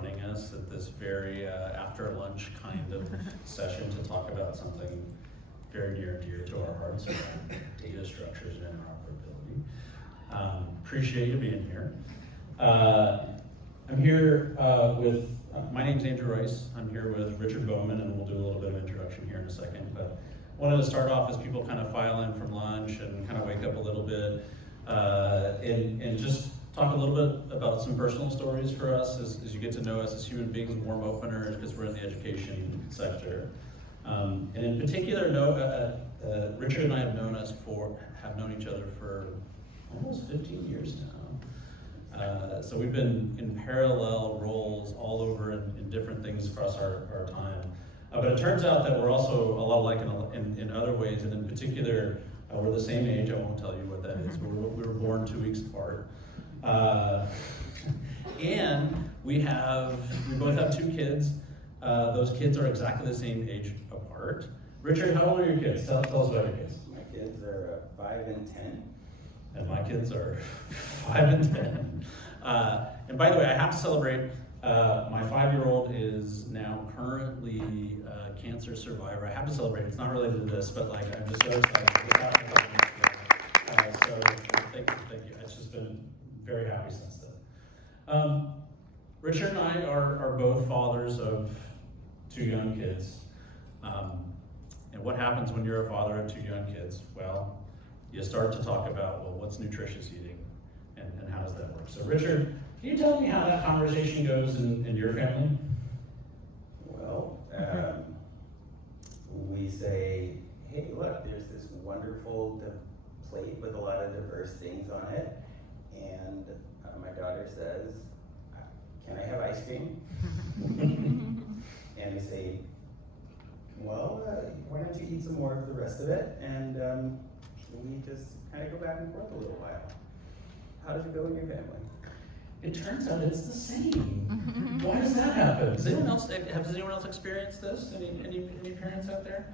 joining us at this very after lunch kind of session to talk about something very near and dear to our hearts, data structures and interoperability. Appreciate you being here. I'm here with, my name's Andrew Rice. I'm here with Richard Bowman, and we'll do a little bit of introduction here in a second. But wanted to start off as people kind of file in from lunch and kind of wake up a little bit, and just talk a little bit about some personal stories for us as you get to know us as human beings, warm openers, because we're in the education sector. And in particular, Richard and I have known each other for almost 15 years now. So we've been in parallel roles all over in different things across our time. But it turns out that we're also a lot alike in other ways, and in particular, we're the same age. I won't tell you what that is, but we were born 2 weeks apart. And we both have 2 kids. Those kids are exactly the same age apart. Richard, how old are your kids? Tell us about your kids. My kids are 5 and 10. And my kids are 5 and 10. And by the way, I have to celebrate, my 5-year-old is now currently a cancer survivor. I have to celebrate. It's not related to this, but like, I'm just so excited. So thank you. It's just been very happy since then. Richard and I are both fathers of 2 young kids. And what happens when you're a father of 2 young kids? Well, you start to talk about, well, what's nutritious eating and how does that work? So Richard, can you tell me how that conversation goes in your family? Well, we say, hey, look, there's this wonderful plate with a lot of diverse things on it. And my daughter says, can I have ice cream? And we say, well, why don't you eat some more of the rest of it? And we just kind of go back and forth a little while. How does it go in your family? It turns out it's the same. Why does that happen? Has anyone else experienced this? Any parents out there?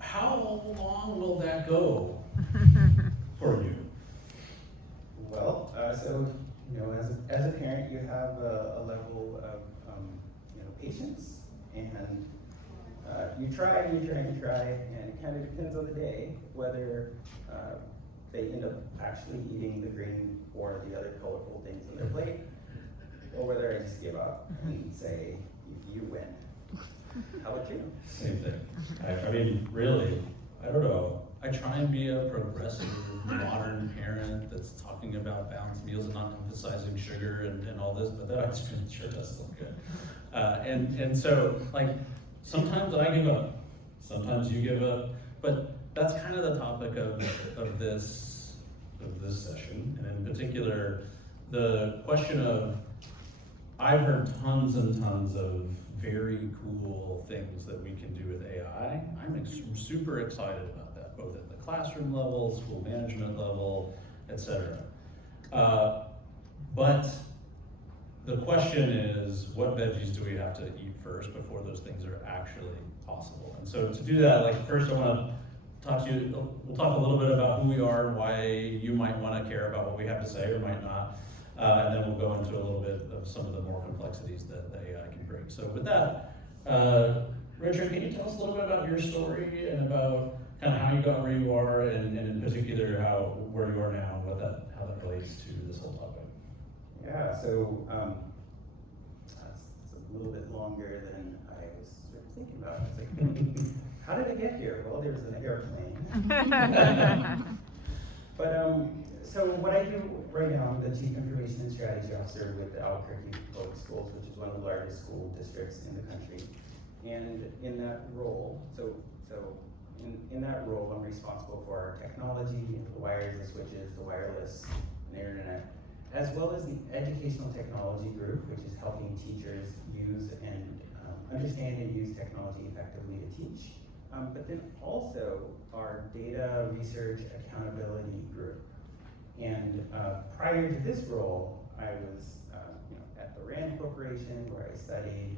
How long will that go for you? Well, so as a parent, you have a level of patience, and you try, and it kind of depends on the day whether they end up actually eating the green or the other colorful things on their plate, or whether I just give up and say, you win. How about you? Same thing. I mean, really, I don't know. I try and be a progressive, modern parent that's talking about balanced meals and not emphasizing sugar and all this, but that ice cream sure does look good. And so, like, sometimes I give up, sometimes you give up, but that's kind of the topic of this session, and in particular, the question of, I've heard tons and tons of very cool things that we can do with AI. I'm super excited about that, both at the classroom level, school management level, etc. But the question is, what veggies do we have to eat first before those things are actually possible? And so to do that, like, first I want to talk to you, we'll talk a little bit about who we are and why you might want to care about what we have to say or might not. And then we'll go into a little bit of some of the more complexities that AI can bring. So with that, Richard, can you tell us a little bit about your story and about kind of how you got where you are, and in particular where you are now, and how that relates to this whole topic? Yeah, so it's a little bit longer than I was sort of thinking about. It's like, how did I get here? Well, there was an airplane. But so what I do right now, I'm the Chief Information and Strategy Officer with the Albuquerque Public Schools, which is one of the largest school districts in the country. And in that role, in that role, I'm responsible for our technology, the wires, the switches, the wireless, and the internet, as well as the educational technology group, which is helping teachers use and understand and use technology effectively to teach. But then also our data research accountability group. And prior to this role, I was at the RAND Corporation, where I studied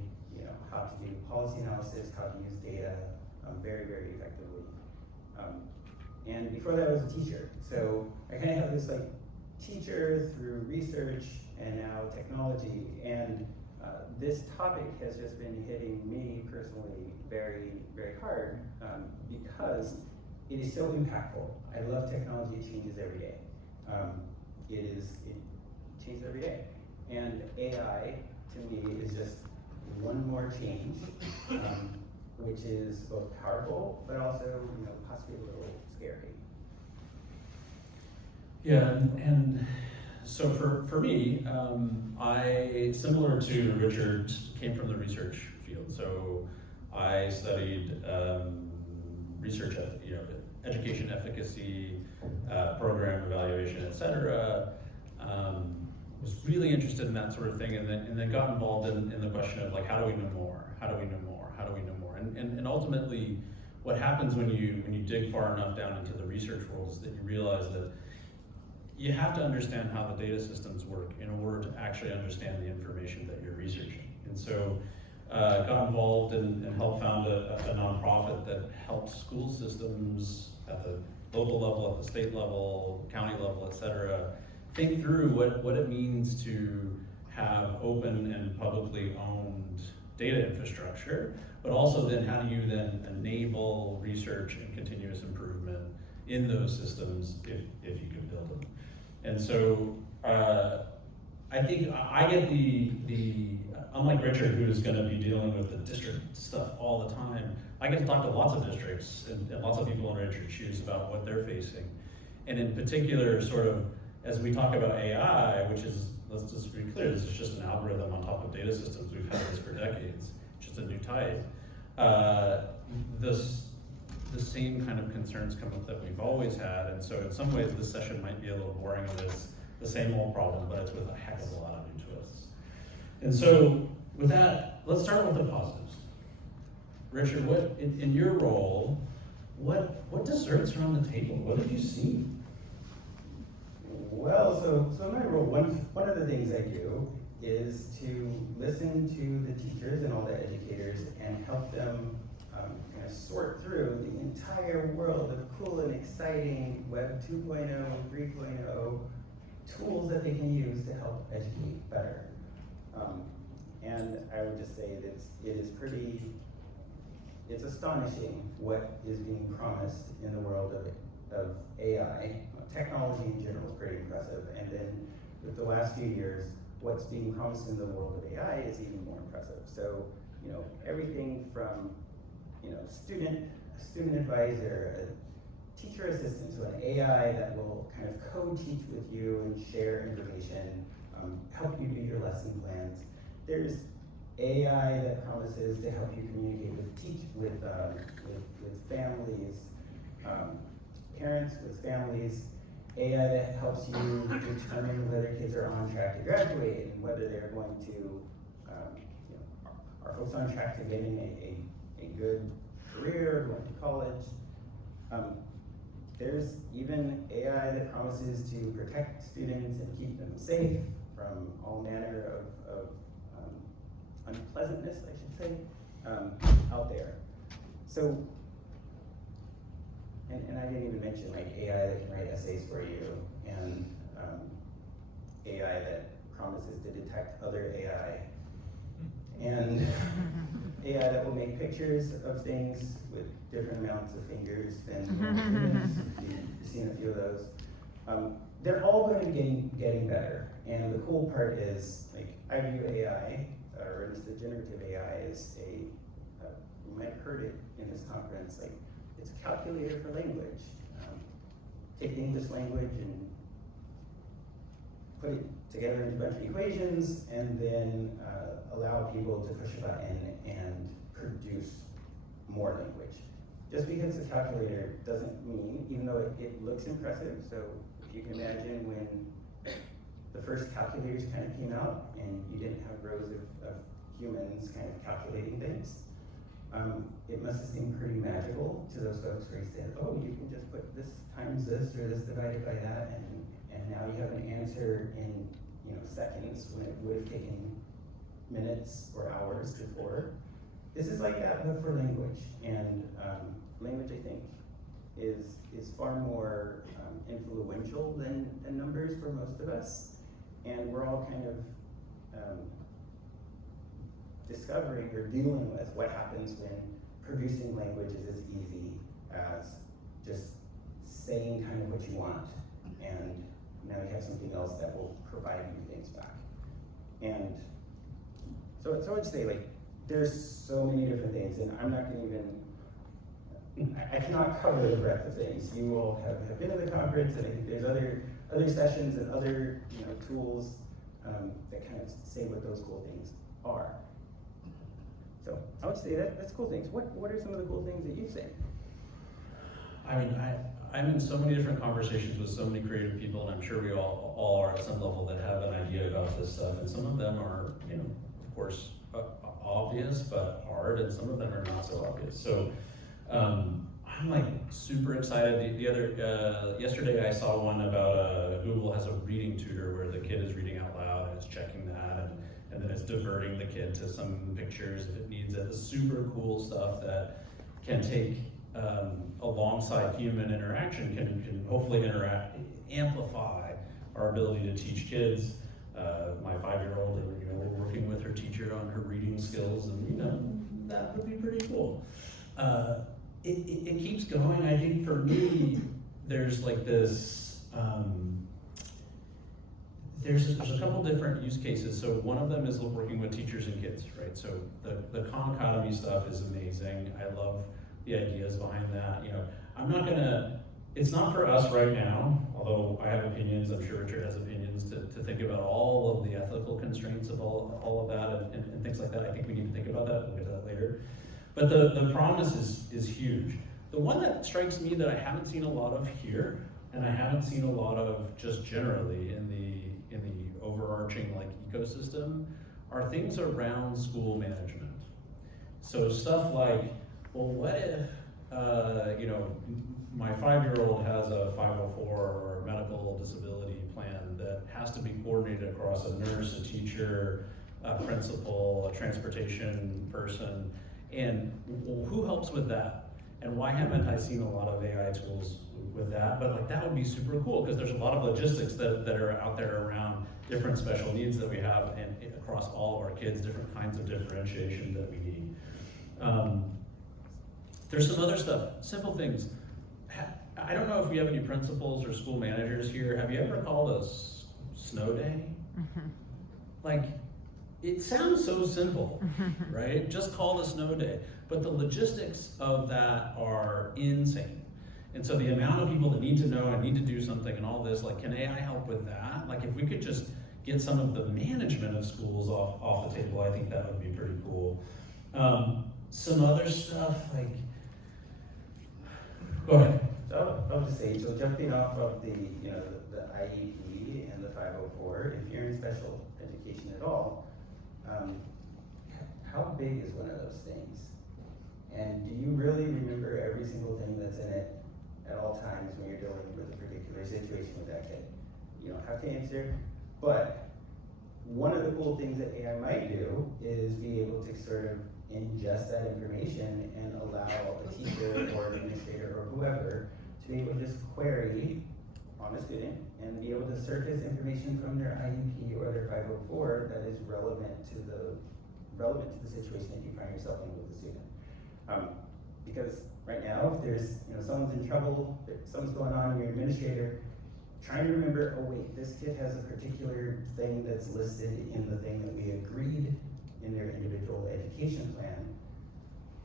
how to do policy analysis, how to use data very, very effectively. And before that, I was a teacher. So I kind of have this like teacher through research and now technology. And this topic has just been hitting me personally very, very hard because it is so impactful. I love technology, it changes every day. It changes every day. And AI, to me, is just one more change, which is both powerful, but also, possibly a little scary. Yeah, and so for me, I, similar to Richard, came from the research field. So I studied research, education efficacy, program evaluation, et cetera. Was really interested in that sort of thing, and then got involved in the question of like, how do we know more? How do we know more? How do we know more? And ultimately, what happens when you dig far enough down into the research world is that you realize that you have to understand how the data systems work in order to actually understand the information that you're researching. And so got involved and helped found a nonprofit that helped school systems at the local level, at the state level, county level, et cetera, think through what it means to have open and publicly owned data infrastructure, but also then how do you then enable research and continuous improvement in those systems if you can build them. And so I think I get the unlike Richard, who is going to be dealing with the district stuff all the time, I get to talk to lots of districts and lots of people in Richard's shoes about what they're facing. And in particular, sort of, as we talk about AI, which is, let's just be clear, this is just an algorithm on top of data systems. We've had this for decades, just a new type. The same kind of concerns come up that we've always had, and so in some ways this session might be a little boring and it's the same old problem, but it's with a heck of a lot of new twists. And so with that, let's start with the positives. Richard, what in your role, what desserts are on the table? What have you seen? Well, so in my role, one of the things I do is to listen to the teachers and all the educators and help them kind of sort through the entire world of cool and exciting Web 2.0 and 3.0 tools that they can use to help educate better. And I would just say that it's astonishing what is being promised in the world of AI. Technology in general is pretty impressive, and then with the last few years, what's being promised in the world of AI is even more impressive. So, everything from, student advisor, a teacher assistant, so an AI that will kind of co-teach with you and share information, help you do your lesson plans. There's AI that promises to help you communicate with families, parents with families. AI that helps you determine whether kids are on track to graduate and whether they're going to, are folks on track to getting a good career, going to college. There's even AI that promises to protect students and keep them safe from all manner of unpleasantness, I should say, out there. So, and I didn't even mention like AI that can write essays for you, and AI that promises to detect other AI, and AI that will make pictures of things with different amounts of fingers than humans. You've seen a few of those. They're all going to be getting better, and the cool part is, like, I view AI, or at least the generative AI, as you might have heard it in this conference, like, it's a calculator for language. Take the English language and put it together into a bunch of equations, and then allow people to push a button and produce more language. Just because it's a calculator doesn't mean, even though it looks impressive, so if you can imagine when the first calculators kind of came out and you didn't have rows of humans kind of calculating things, it must have seemed pretty magical to those folks where you said, oh, you can just put this times this or this divided by that, and now you have an answer in seconds when it would have taken minutes or hours before. This is like that, but for language. And language, I think, is far more influential than numbers for most of us. And we're all kind of discovering or dealing with what happens when producing language is as easy as just saying kind of what you want, and now you have something else that will provide you things back. And so I'd say, like, there's so many different things, and I'm not gonna even, I cannot cover the breadth of things. You all have been to the conference, and I think there's other sessions and other tools that kind of say what those cool things are. So I would say that's cool things. What are some of the cool things that you've seen? I mean, I'm in so many different conversations with so many creative people, and I'm sure we all are at some level that have an idea about this stuff, and some of them are, of course, obvious but hard, and some of them are not so obvious. So I'm like super excited. Yesterday I saw one about Google has a reading tutor where the kid is reading out loud and it's checking that, and then it's diverting the kid to some pictures if it needs it. The super cool stuff that can take alongside human interaction can hopefully amplify our ability to teach kids. My 5-year-old, we're working with her teacher on her reading skills, and that would be pretty cool. It keeps going. I think for me, there's like this, there's a couple different use cases. So one of them is working with teachers and kids, right? So the Khan Academy stuff is amazing. I love the ideas behind that. I'm not gonna, it's not for us right now, although I have opinions, I'm sure Richard has opinions, to think about all of the ethical constraints of all of that and things like that. I think we need to think about that. We'll get to that later. But the promise is huge. The one that strikes me that I haven't seen a lot of here, and I haven't seen a lot of just generally in the overarching like ecosystem, are things around school management. So stuff like, well, what if my 5-year-old has a 504 or a medical disability plan that has to be coordinated across a nurse, a teacher, a principal, a transportation person, and who helps with that? And why haven't I seen a lot of AI tools with that? But like that would be super cool, because there's a lot of logistics that are out there around different special needs that we have, and across all of our kids, different kinds of differentiation that we need. There's some other stuff, simple things. I don't know if we have any principals or school managers here. Have you ever called a snow day? Mm-hmm. Like, it sounds so simple, right? Just call the snow day. But the logistics of that are insane. And so the amount of people that need to know and need to do something and all this, like, can AI help with that? Like, if we could just get some of the management of schools off the table, I think that would be pretty cool. Some other stuff, like, go ahead. So I'll just say, so jumping off of the IEP and the 504, if you're in special education at all, how big is one of those things? And do you really remember every single thing that's in it at all times when you're dealing with a particular situation with that kid? You don't have to answer, but one of the cool things that AI might do is be able to sort of ingest that information and allow a teacher or an administrator or whoever to be able to just query on a student and be able to surface information from their IEP or their 504 that is relevant to the situation that you find yourself in with the student. Because right now, if there's someone's in trouble, something's going on, your administrator trying to remember, oh wait, this kid has a particular thing that's listed in the thing that we agreed in their individual education plan,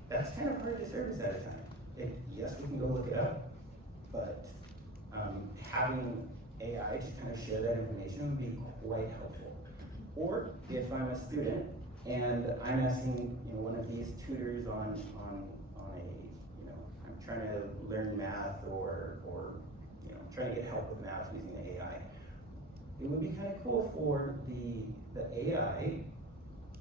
that's kind of hard to service at a time. Yes, we can go look it up, but having AI to kind of share that information would be quite helpful. Or if I'm a student and I'm asking one of these tutors on a, I'm trying to learn math or trying to get help with math using the AI, it would be kind of cool for the AI,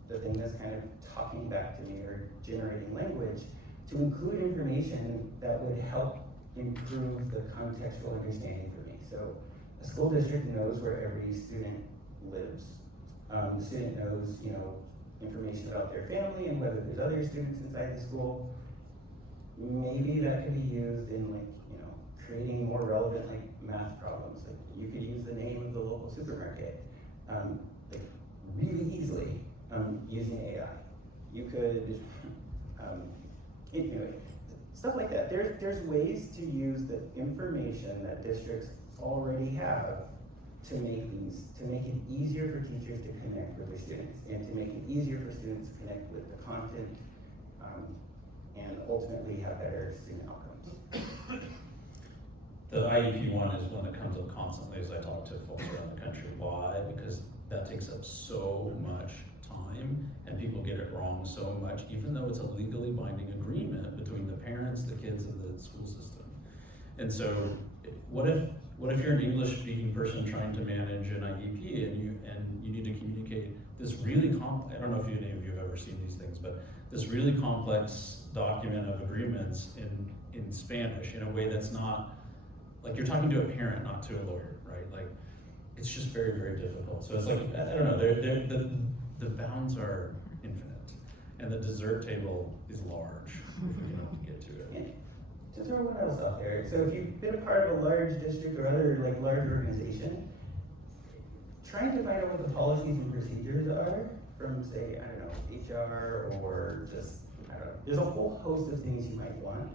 the thing that's kind of talking back to me or generating language, to include information that would help improve the contextual understanding for me. So a school district knows where every student lives. The student knows, information about their family and whether there's other students inside the school. Maybe that could be used in creating more relevant math problems. Like you could use the name of the local supermarket like really easily using AI. You could, anyway, stuff like that. There's ways to use the information that districts already have to make it easier for teachers to connect with their students, and to make it easier for students to connect with the content, and ultimately have better student outcomes. The IEP one is one that comes up constantly as I talk to folks around the country. Why? Because that takes up so much time, and people get it wrong so much, even though it's a legally binding agreement between the parents, the kids, and the school system. And so, what if you're an English-speaking person trying to manage an IEP, and you need to communicate this really I don't know if any of you have ever seen these things, but this really complex document of agreements in Spanish in a way that's not, like you're talking to a parent, not to a lawyer, right? Like, it's just very, very difficult. So it's like, I don't know, the bounds are infinite, and the dessert table is large if we can get to it. And to throw one else out there, so if you've been a part of a large district or other like large organization, trying to find out what the policies and procedures are from, say, I don't know, HR or just, I don't know, there's a whole host of things you might want.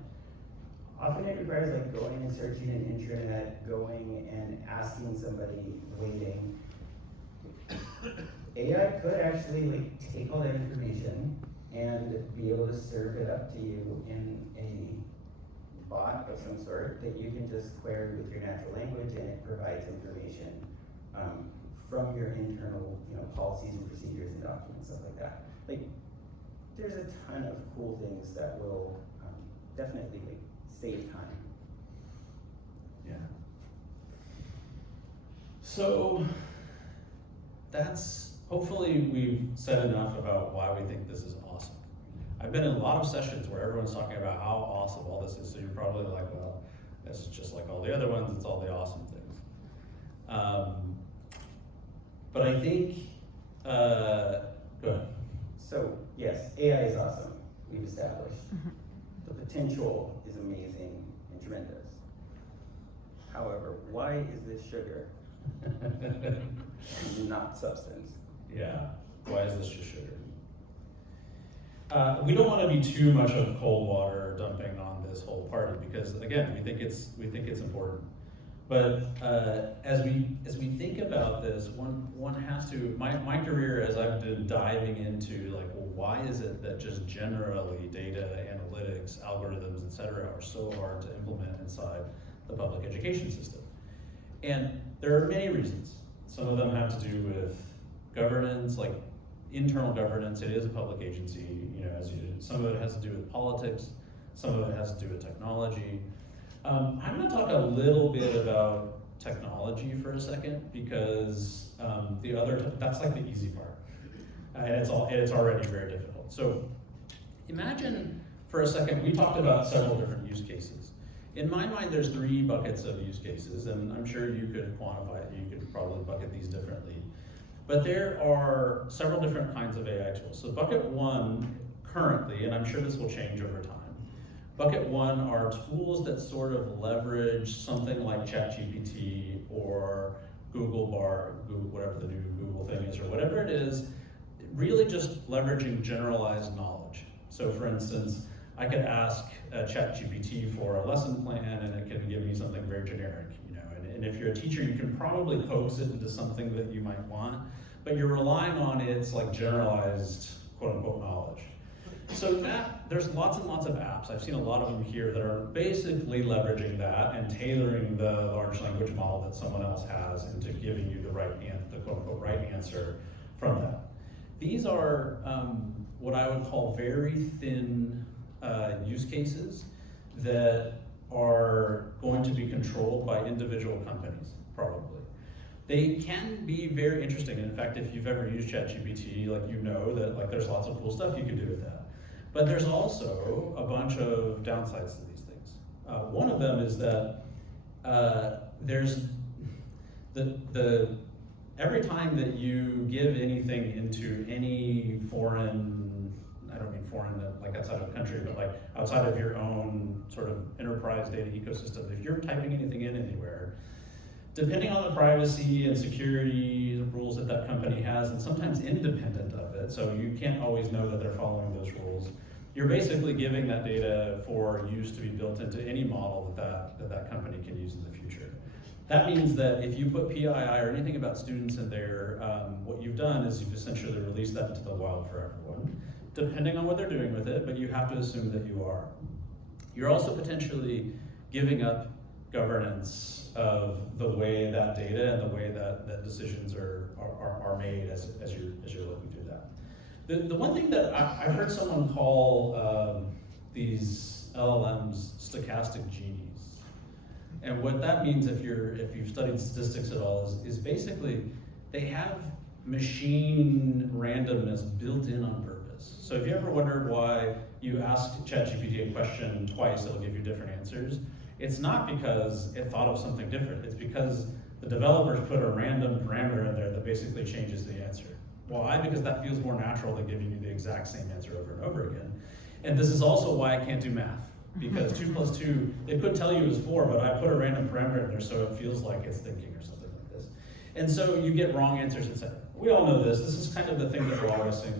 Often it requires like going and searching an intranet, going and asking somebody, waiting. AI could actually like take all that information and be able to serve it up to you in a bot of some sort that you can just query with your natural language, and it provides information from your internal, policies and procedures and documents, stuff like that. Like, there's a ton of cool things that will definitely like save time. Yeah. So that's, hopefully we've said enough about why we think this is awesome. I've been in a lot of sessions where everyone's talking about how awesome all this is, so you're probably like, well, this is just like all the other ones, it's all the awesome things. But I think, go ahead. So yes, AI is awesome, we've established. The potential is amazing and tremendous. However, why is this sugar and not substance? Yeah, why is this just sugar? We don't want to be too much of cold water dumping on this whole party, because again, we think it's important. But as we think about this, one has to. My career, as I've been diving into like, well, why is it that just generally data analytics, algorithms, etc., are so hard to implement inside the public education system? And there are many reasons. Some of them have to do with governance, like internal governance. It is a public agency, some of it has to do with politics, some of it has to do with technology. I'm going to talk a little bit about technology for a second, because that's like the easy part, and it's already very difficult. So imagine for a second, we talked about several different use cases. In my mind, there's 3 buckets of use cases, and I'm sure you could quantify it. You could probably bucket these differently. But there are several different kinds of AI tools. So bucket 1 currently, and I'm sure this will change over time, bucket 1 are tools that sort of leverage something like ChatGPT or Google, whatever the new Google thing is, or whatever it is, really just leveraging generalized knowledge. So for instance, I could ask ChatGPT for a lesson plan, and it can give me something very generic, and if you're a teacher, you can probably coax it into something that you might want, but you're relying on its like generalized quote unquote knowledge. So there's lots and lots of apps. I've seen a lot of them here that are basically leveraging that and tailoring the large language model that someone else has into giving you the quote unquote right answer from that. These are what I would call very thin use cases that are going to be controlled by individual companies, probably. They can be very interesting. In fact, if you've ever used ChatGPT, that there's lots of cool stuff you can do with that. But there's also a bunch of downsides to these things. One of them is that there's every time that you give anything into any foreign, I don't mean foreign like outside of the country, but like outside of your own sort of enterprise data ecosystem, if you're typing anything in anywhere, depending on the privacy and security rules that that company has, and sometimes independent of it, so you can't always know that they're following those rules, you're basically giving that data for use to be built into any model that company can use in the future. That means that if you put PII or anything about students in there, what you've done is you've essentially released that into the wild for everyone, depending on what they're doing with it, but you have to assume that you are. You're also potentially giving up governance of the way that data and the way that decisions are made as you're looking through that. The one thing that I've heard someone call these LLMs stochastic genies. And what that means, if you've studied statistics at all, is basically they have machine randomness built in on purpose. So if you ever wondered why you ask ChatGPT a question twice, it'll give you different answers. It's not because it thought of something different. It's because the developers put a random parameter in there that basically changes the answer. Why? Because that feels more natural than giving you the exact same answer over and over again. And this is also why I can't do math. Because 2 plus 2, it could tell you is 4, but I put a random parameter in there so it feels like it's thinking or something like this. And so you get wrong answers, etc. We all know this. This is kind of the thing that we're all wrestling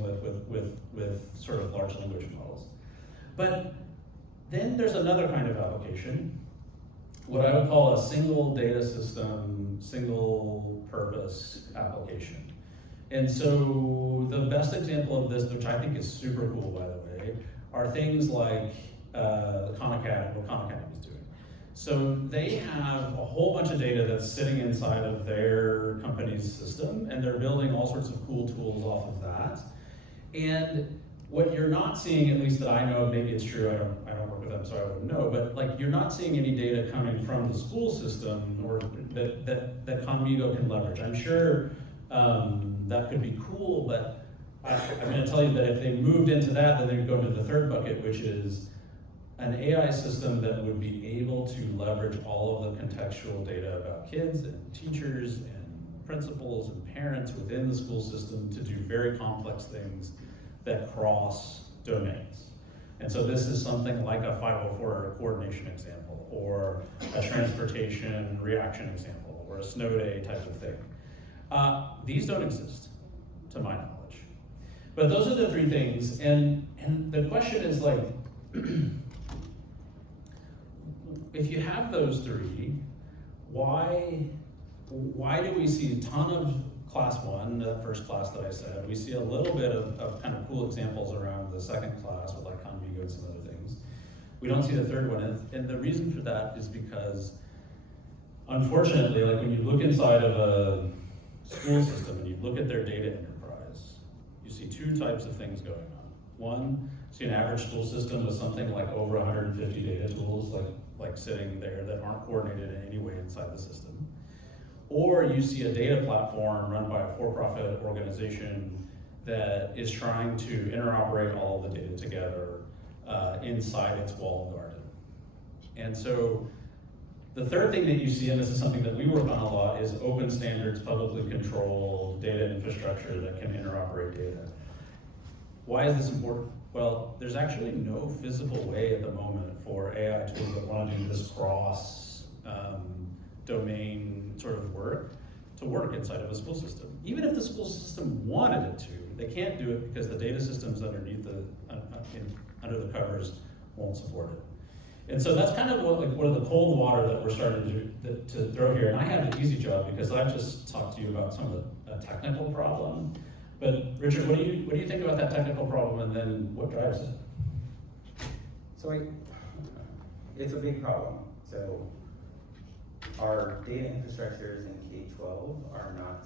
with sort of large language models. But then there's another kind of application, what I would call a single data system, single purpose application. And so the best example of this, which I think is super cool, by the way, are things like the Khan Academy, what Khan Academy is doing. So they have a whole bunch of data that's sitting inside of their company's system, and they're building all sorts of cool tools off of that. And what you're not seeing, at least that I know, maybe it's true, I don't work with them, so I wouldn't know, but like you're not seeing any data coming from the school system or that Conmigo can leverage. I'm sure that could be cool, but I'm going to tell you that if they moved into that, then they would go into the third bucket, which is an AI system that would be able to leverage all of the contextual data about kids and teachers and principals and parents within the school system to do very complex things that cross domains. And so this is something like a 504 coordination example, or a transportation reaction example, or a snow day type of thing. These don't exist, to my knowledge. But those are the 3 things, and the question is like, if you have those 3, why do we see a ton of class 1, the first class that I said? We see a little bit of kind of cool examples around the second class with like Conmigo and some other things. We don't see the third one, and the reason for that is because, unfortunately, like when you look inside of a school system and you look at their data enterprise, you see 2 types of things going on. One, you see an average school system with something like over 150 data tools like sitting there that aren't coordinated in any way inside the system. Or you see a data platform run by a for-profit organization that is trying to interoperate all of the data together inside its walled garden. And so the third thing that you see, and this is something that we work on a lot, is open standards, publicly controlled data infrastructure that can interoperate data. Why is this important? Well, there's actually no physical way at the moment for AI tools that want to do this cross domain sort of work to work inside of a school system. Even if the school system wanted it to, they can't do it because the data systems underneath under the covers won't support it. And so that's kind of what of the cold water that we're starting to throw here. And I have the easy job because I've just talked to you about some of the technical problem. But Richard, what do you think about that technical problem, and then what drives it? So it's a big problem. So our data infrastructures in K-12 are not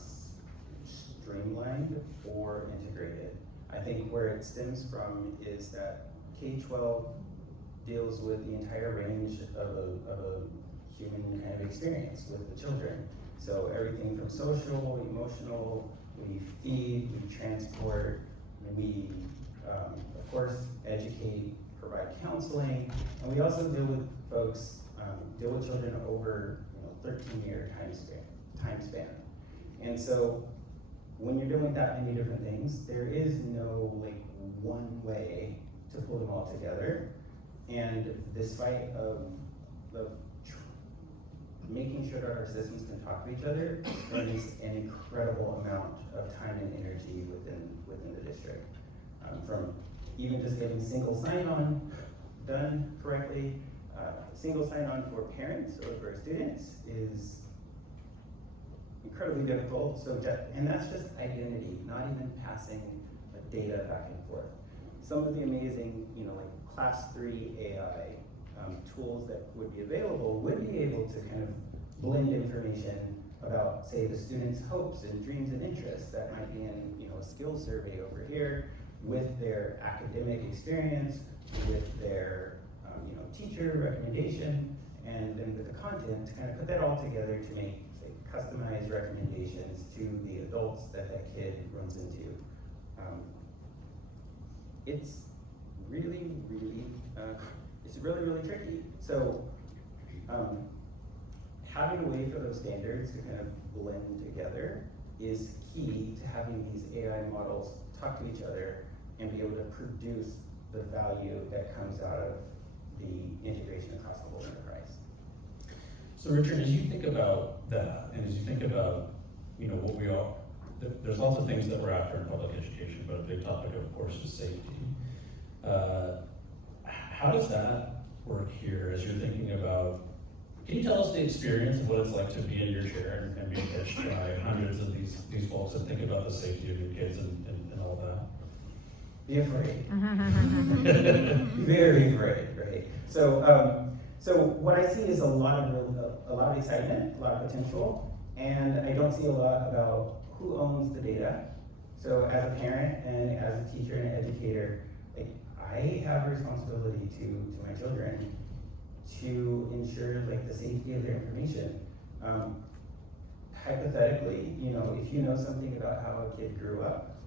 streamlined or integrated. I think where it stems from is that K-12 deals with the entire range of a human kind of experience with the children. So everything from social, emotional, we feed, we transport, we of course educate, provide counseling, and we also deal with folks, deal with children over 13-year time span. And so when you're doing that many different things, there is no like one way to pull them all together. And this fight of making sure that our systems can talk to each other spends an incredible amount of time and energy within the district. From even just getting single sign-on done correctly, single sign-on for parents or for students is incredibly difficult. And that's just identity, not even passing data back and forth. Some of the amazing, like class 3 AI tools that would be available would be able to kind of blend information about, say, the student's hopes and dreams and interests that might be in, a skills survey over here, with their academic experience, with their, teacher recommendation, and then with the content to kind of put that all together to make, say, customized recommendations to the adults that kid runs into. It's really, really tricky. So having a way for those standards to kind of blend together is key to having these AI models talk to each other and be able to produce the value that comes out of the integration across the whole enterprise. So Richard, as you think about that, and as you think about, what we all, there's lots of things that we're after in public education, but a big topic, of course, is safety. How does that work here as you're thinking about, can you tell us the experience of what it's like to be in your chair and be pitched by hundreds of these folks and think about the safety of your kids and all that? Be afraid. Very afraid, right? So what I see is a lot of excitement, a lot of potential, and I don't see a lot about who owns the data. So as a parent and as a teacher and an educator, I have a responsibility to my children to ensure the safety of their information. Hypothetically, if you know something about how a kid grew up,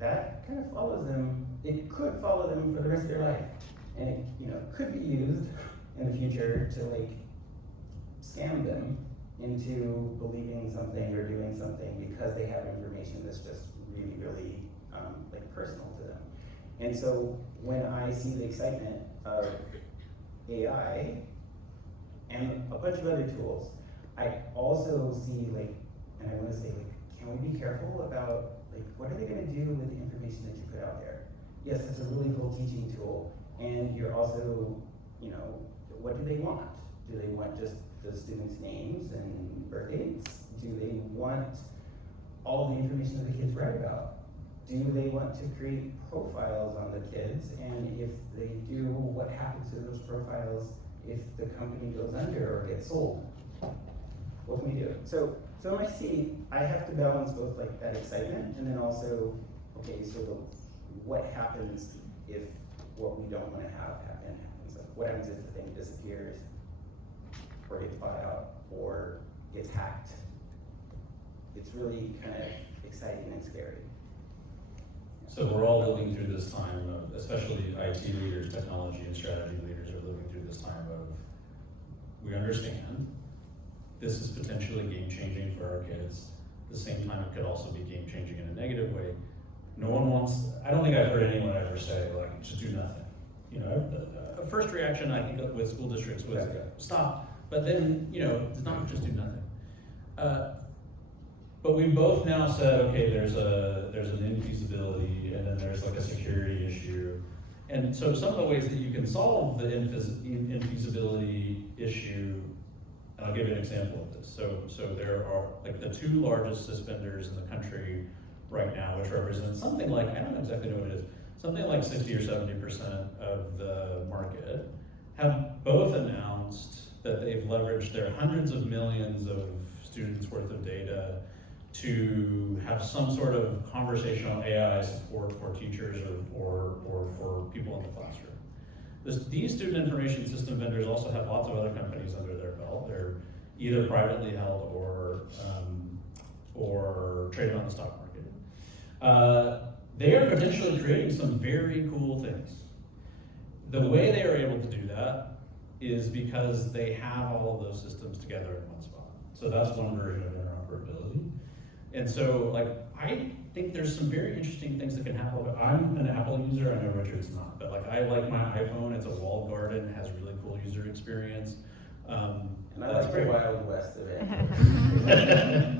that kind of follows them. It could follow them for the rest of their life, and it could be used in the future to scam them into believing something or doing something because they have information that's just really, really personal to them. And so when I see the excitement of AI and a bunch of other tools, I also see and I want to say can we be careful about what are they going to do with the information that you put out there? Yes, it's a really cool teaching tool, and you're also, what do they want? Do they want just the students' names and birth dates? Do they want all the information that the kids write about? Do they want to create profiles on the kids? And if they do, what happens to those profiles if the company goes under or gets sold? What can we do? So in my seat, I have to balance both that excitement and then also, what happens if what we don't want to have happens? What happens if the thing disappears or gets bought out or gets hacked? It's really kind of exciting and scary. So we're all living through this time of, especially IT leaders, technology and strategy leaders are living through this time of, we understand this is potentially game-changing for our kids. At the same time, it could also be game-changing in a negative way. No one wants, I don't think I've heard anyone ever say, just do nothing. The first reaction I think with school districts was stop, but then, it's not just do nothing. But we've both now said, okay, there's an infeasibility, and then there's a security issue. And so some of the ways that you can solve the infeasibility issue, and I'll give you an example of this. So there are the two largest SIS vendors in the country right now, which represent something I don't exactly know what it is, something like 60 or 70% of the market, have both announced that they've leveraged their hundreds of millions of students worth of data to have some sort of conversational AI support for teachers or for people in the classroom. These student information system vendors also have lots of other companies under their belt. They're either privately held or traded on the stock market. They are potentially creating some very cool things. The way they are able to do that is because they have all of those systems together in one spot. So that's one version of interoperability. And so, I think there's some very interesting things that can happen. I'm an Apple user, I know Richard's not, but I like my iPhone, it's a walled garden, has really cool user experience. And Not That's like great. the Wild West of it.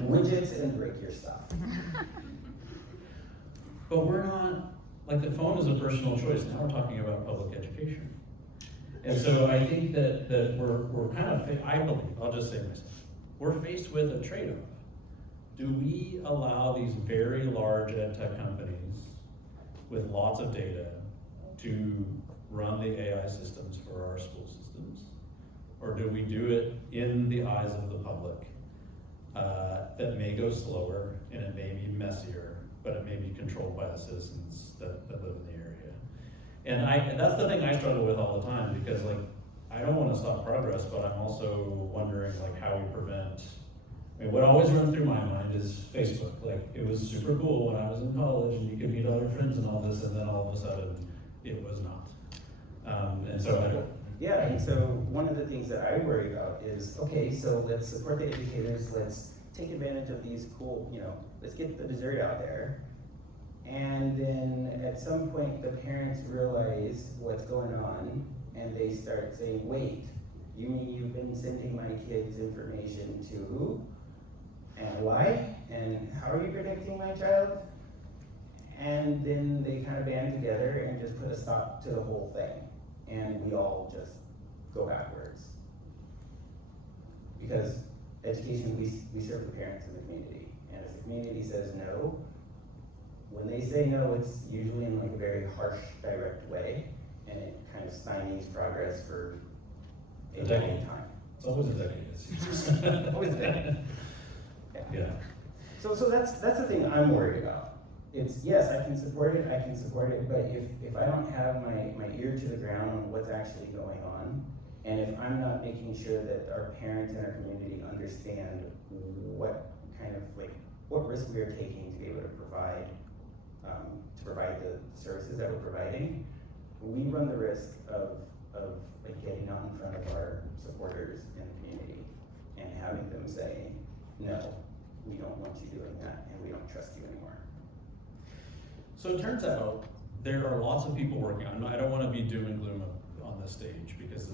Widgets and break your stuff. But we're not, like the phone is a personal choice, now we're talking about public education. And so I think that we're kind of, I believe, I'll just say myself, we're faced with a trade-off. Do we allow these very large ed tech companies with lots of data to run the AI systems for our school systems? Or do we do it in the eyes of the public that may go slower and it may be messier, but it may be controlled by the citizens that live in the area? And that's the thing I struggle with all the time, because like, I don't want to stop progress, but I'm also wondering like how we prevent. I mean, what always runs through my mind is Facebook. Like, it was super cool when I was in college and you could meet other friends and all this, and then all of a sudden, it was not. And so I don't. Yeah, and so one of the things that I worry about is, okay, so let's support the educators, let's take advantage of these cool, let's get the dessert out there. And then at some point, the parents realize what's going on, and they start saying, wait, you mean you've been sending my kids information to who? And why? And how are you protecting my child? And then they kind of band together and just put a stop to the whole thing. And we all just go backwards. Because education, we serve the parents in the community. And if the community says no, when they say no, it's usually in like a very harsh, direct way. And it kind of stymies progress for a long time. It's always a decade, it seems. Always a decade. Yeah. So that's the thing I'm worried about. It's, yes, I can support it, but if I don't have my ear to the ground on what's actually going on, and if I'm not making sure that our parents and our community understand what kind of, what risk we are taking to be able to provide the services that we're providing, we run the risk of getting out in front of our supporters in the community and having them say, no, we don't want you doing that, and we don't trust you anymore. So it turns out there are lots of people working on. I don't want to be doom and gloom on this stage, because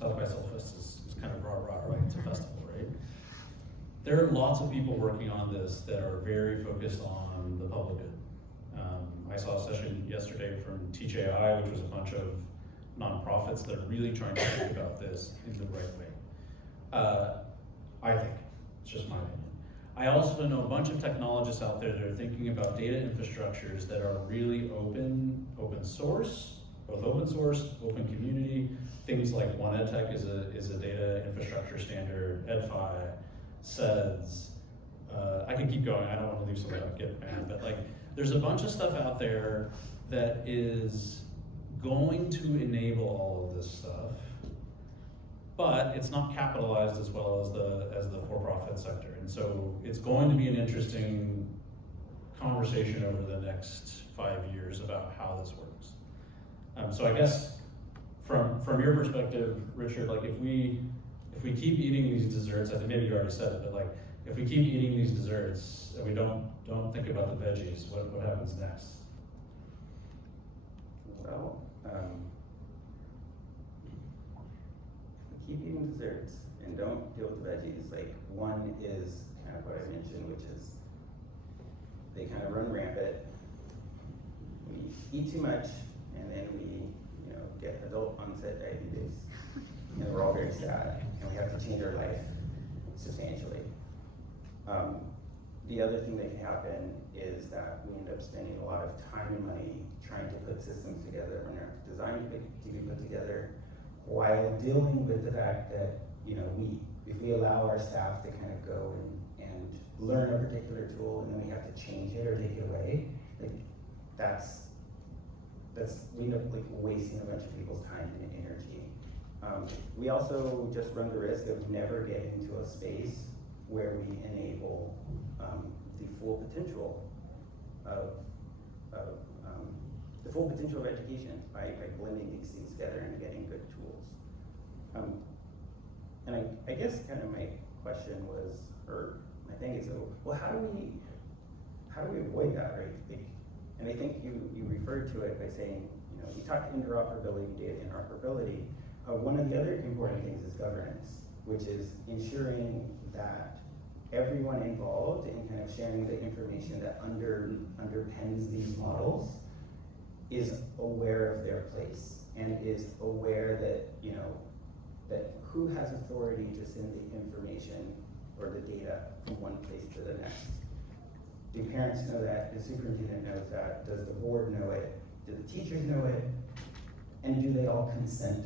South by Southwest is kind of rah-rah, right? It's a festival, right? There are lots of people working on this that are very focused on the public good. I saw a session yesterday from Teach AI, which was a bunch of nonprofits that are really trying to think about this in the right way. I think, it's just my opinion. I also know a bunch of technologists out there that are thinking about data infrastructures that are really open source, both open source, open community. Things like One EdTech is a data infrastructure standard, EdFi, SEDS. I can keep going. I don't want to leave somebody out get mad, but there's a bunch of stuff out there that is going to enable all of this stuff, but it's not capitalized as well as the for-profit sector. And so it's going to be an interesting conversation over the next 5 years about how this works. So I guess from your perspective, Richard, if we keep eating these desserts, I think maybe you already said it, but if we keep eating these desserts and we don't think about the veggies, what happens next? Well, keep eating desserts and don't deal with the veggies. One is kind of what I mentioned, which is they kind of run rampant. We eat too much, and then we, get adult onset diabetes, and we're all very sad, and we have to change our life substantially. The other thing that can happen is that we end up spending a lot of time and money trying to put systems together when they're designed to be put together, while dealing with the fact that, if we allow our staff to kind of go and learn a particular tool and then we have to change it or take it away, we end up wasting a bunch of people's time and energy. We also just run the risk of never getting to a space where we enable the full potential of education by blending these things together and getting good tools. And I guess kind of my question was, or my thing is, well, how do we avoid that, right? And I think you referred to it by saying, we talked interoperability, data interoperability. One of the other important things is governance. which is ensuring that everyone involved in kind of sharing the information that underpins these models is aware of their place and is aware that, you know, that who has authority to send the information or the data from one place to the next. Do parents know that? The superintendent knows that? Does the board know it? Do the teachers know it? And do they all consent?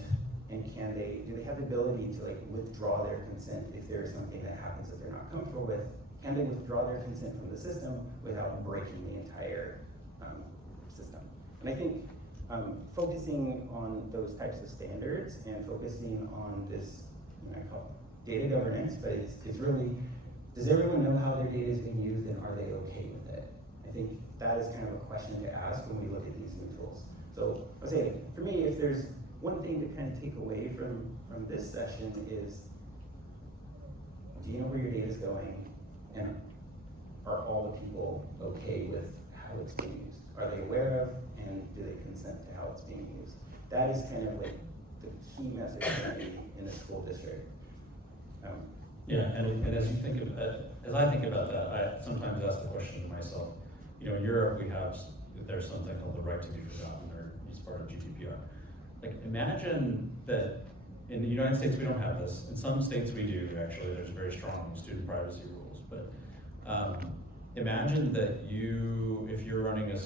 And do they have the ability to like withdraw their consent if there is something that happens that they're not comfortable with? Can they withdraw their consent from the system without breaking the entire system? And I think focusing on those types of standards and focusing on this, you know, I call it data governance, but it's really, does everyone know how their data is being used and are they okay with it? I think that is kind of a question to ask when we look at these new tools. So I'll say, for me, if there's one thing to kind of take away from this session is, do you know where your data is going? And are all the people okay with how it's being used? Are they aware of, and do they consent to how it's being used? That is kind of like the key message for me in the school district. Yeah, and as you think of, as I think about that, I sometimes ask the question to myself, you know, in Europe there's something called the right to be forgotten, or it's part of GDPR. Like, imagine that in the United States we don't have this. In some states we do, actually. There's very strong student privacy rules. But imagine that if you're running a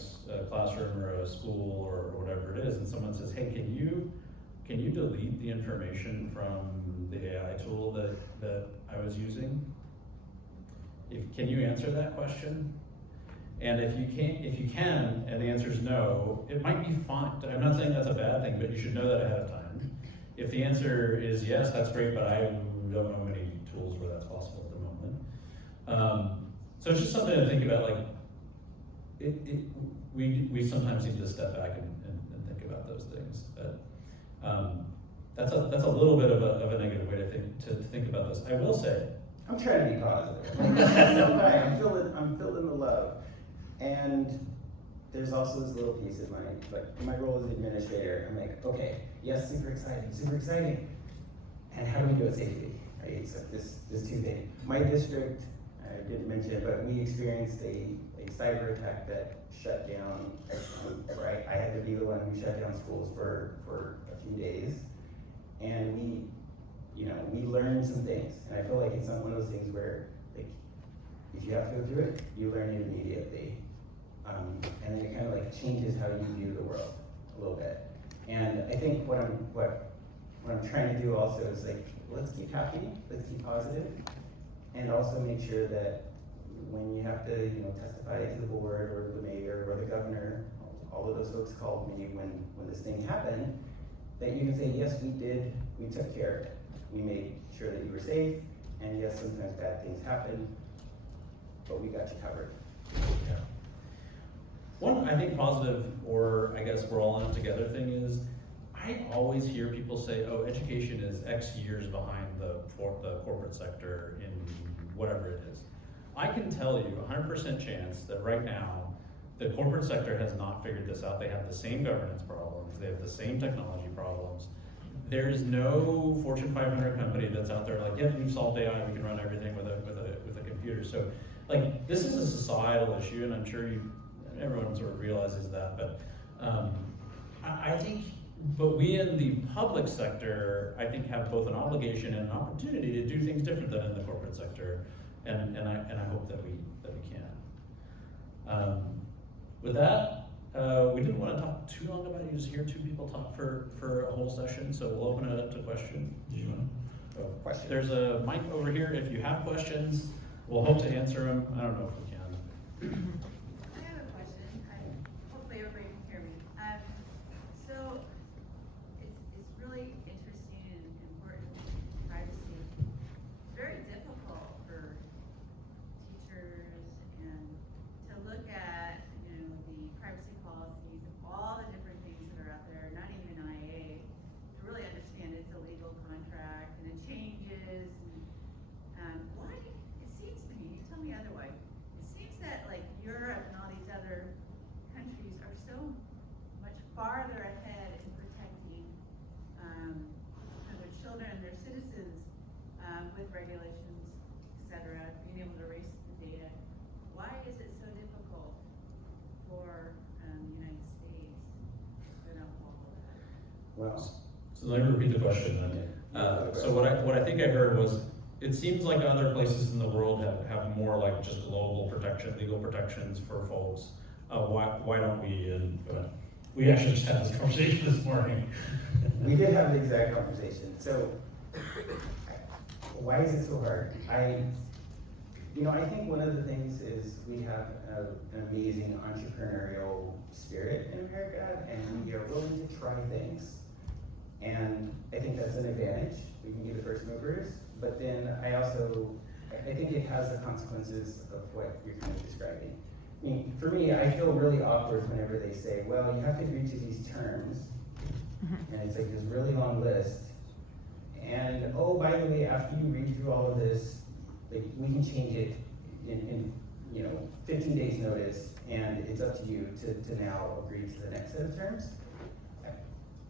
classroom or a school or whatever it is, and someone says, hey, can you delete the information from the AI tool that I was using? Can you answer that question? And if you can, and the answer is no, it might be fine. I'm not saying that's a bad thing, but you should know that ahead of time. If the answer is yes, that's great, but I don't know many tools where that's possible at the moment. So it's just something to think about. Like, we sometimes need to step back and think about those things. But that's a little bit of a negative way to think about this. I will say, I'm trying to be positive. I'm feeling the love. And there's also this little piece of my role as administrator. I'm like, okay, yes, super exciting. And how do we do it safely, right? So this two things. My district, I didn't mention it, but we experienced a cyber attack that shut down, right? I had to be the one who shut down schools for a few days. And we learned some things. And I feel like it's not one of those things where, like, if you have to go through it, you learn it immediately. And it kind of like changes how you view the world a little bit. And I think what I'm trying to do also is like, let's keep happy, let's keep positive, and also make sure that when you have to, testify to the board or the mayor or the governor, all of those folks called me when this thing happened, that you can say, yes, we took care of it. We made sure that you were safe, and yes, sometimes bad things happen, but we got you covered. Yeah. One, I think, positive, or I guess we're all in it together thing is, I always hear people say, oh, education is X years behind the corporate sector in whatever it is. I can tell you 100% chance that right now, the corporate sector has not figured this out. They have the same governance problems. They have the same technology problems. There's no Fortune 500 company that's out there like, yep, we've solved AI, we can run everything with a computer. So, like, this is a societal issue, and I'm sure everyone sort of realizes that. But I think, but we in the public sector, I think, have both an obligation and an opportunity to do things different than in the corporate sector, and I hope that we can. With that, we didn't want to talk too long about it. You just hear two people talk for a whole session, so we'll open it up to questions. Did you want to? Oh, Question. There's a mic over here. If you have questions, we'll hope to answer them. I don't know if we can. I have a question. Hopefully everybody can hear me. So it's really interesting and important, privacy. It's very difficult for teachers and to look at, the privacy policies, all the different things that are out there, not even IA, to really understand it's a legal contract and it changes. And why? It seems to me, tell me otherwise, it seems that like Europe and all these other countries are so much farther ahead in protecting their children and their citizens with regulations, et cetera, being able to erase the data. Why is it so difficult for the United States to not follow that? Well, So let me repeat the question then. So what I think I heard was, it seems like other places in the world have more like just global protection, legal protections for folks. Why don't we? And we actually just had this conversation this morning. we did have the exact conversation. So, why is it so hard? I think one of the things is we have an amazing entrepreneurial spirit in America, and we are willing to try things. And I think that's an advantage. We can be the first movers, but then I think it has the consequences of what you're kind of describing. I mean, for me, I feel really awkward whenever they say, well, you have to agree to these terms, and it's like this really long list. And oh, by the way, after you read through all of this, like, we can change it in 15 days notice, and it's up to you to now agree to the next set of terms.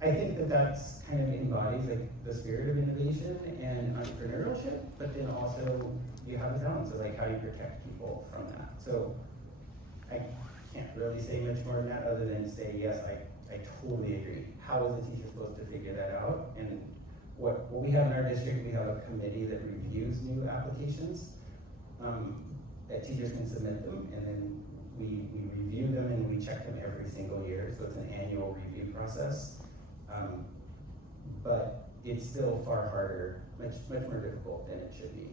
I think that's kind of embodies like the spirit of innovation and entrepreneurship, but then also you have a balance of like how do you protect people from that. So I can't really say much more than that other than say, yes, I totally agree. How is a teacher supposed to figure that out? And what we have in our district, we have a committee that reviews new applications. That teachers can submit them, and then we review them and we check them every single year. So it's an annual review process. But it's still far harder, much more difficult than it should be.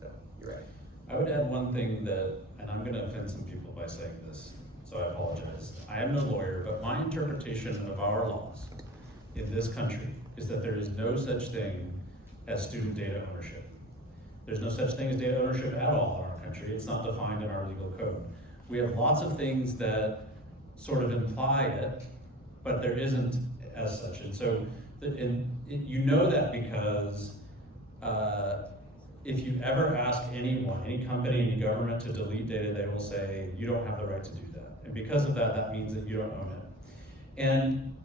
So you're right. I would add one thing that, and I'm gonna offend some people by saying this, so I apologize. I am no lawyer, but my interpretation of our laws in this country is that there is no such thing as student data ownership. There's no such thing as data ownership at all in our country. It's not defined in our legal code. We have lots of things that sort of imply it, but there isn't as such. And so, you know that because if you ever ask anyone, any company, any government to delete data, they will say, you don't have the right to do that. And because of that, that means that you don't own it. And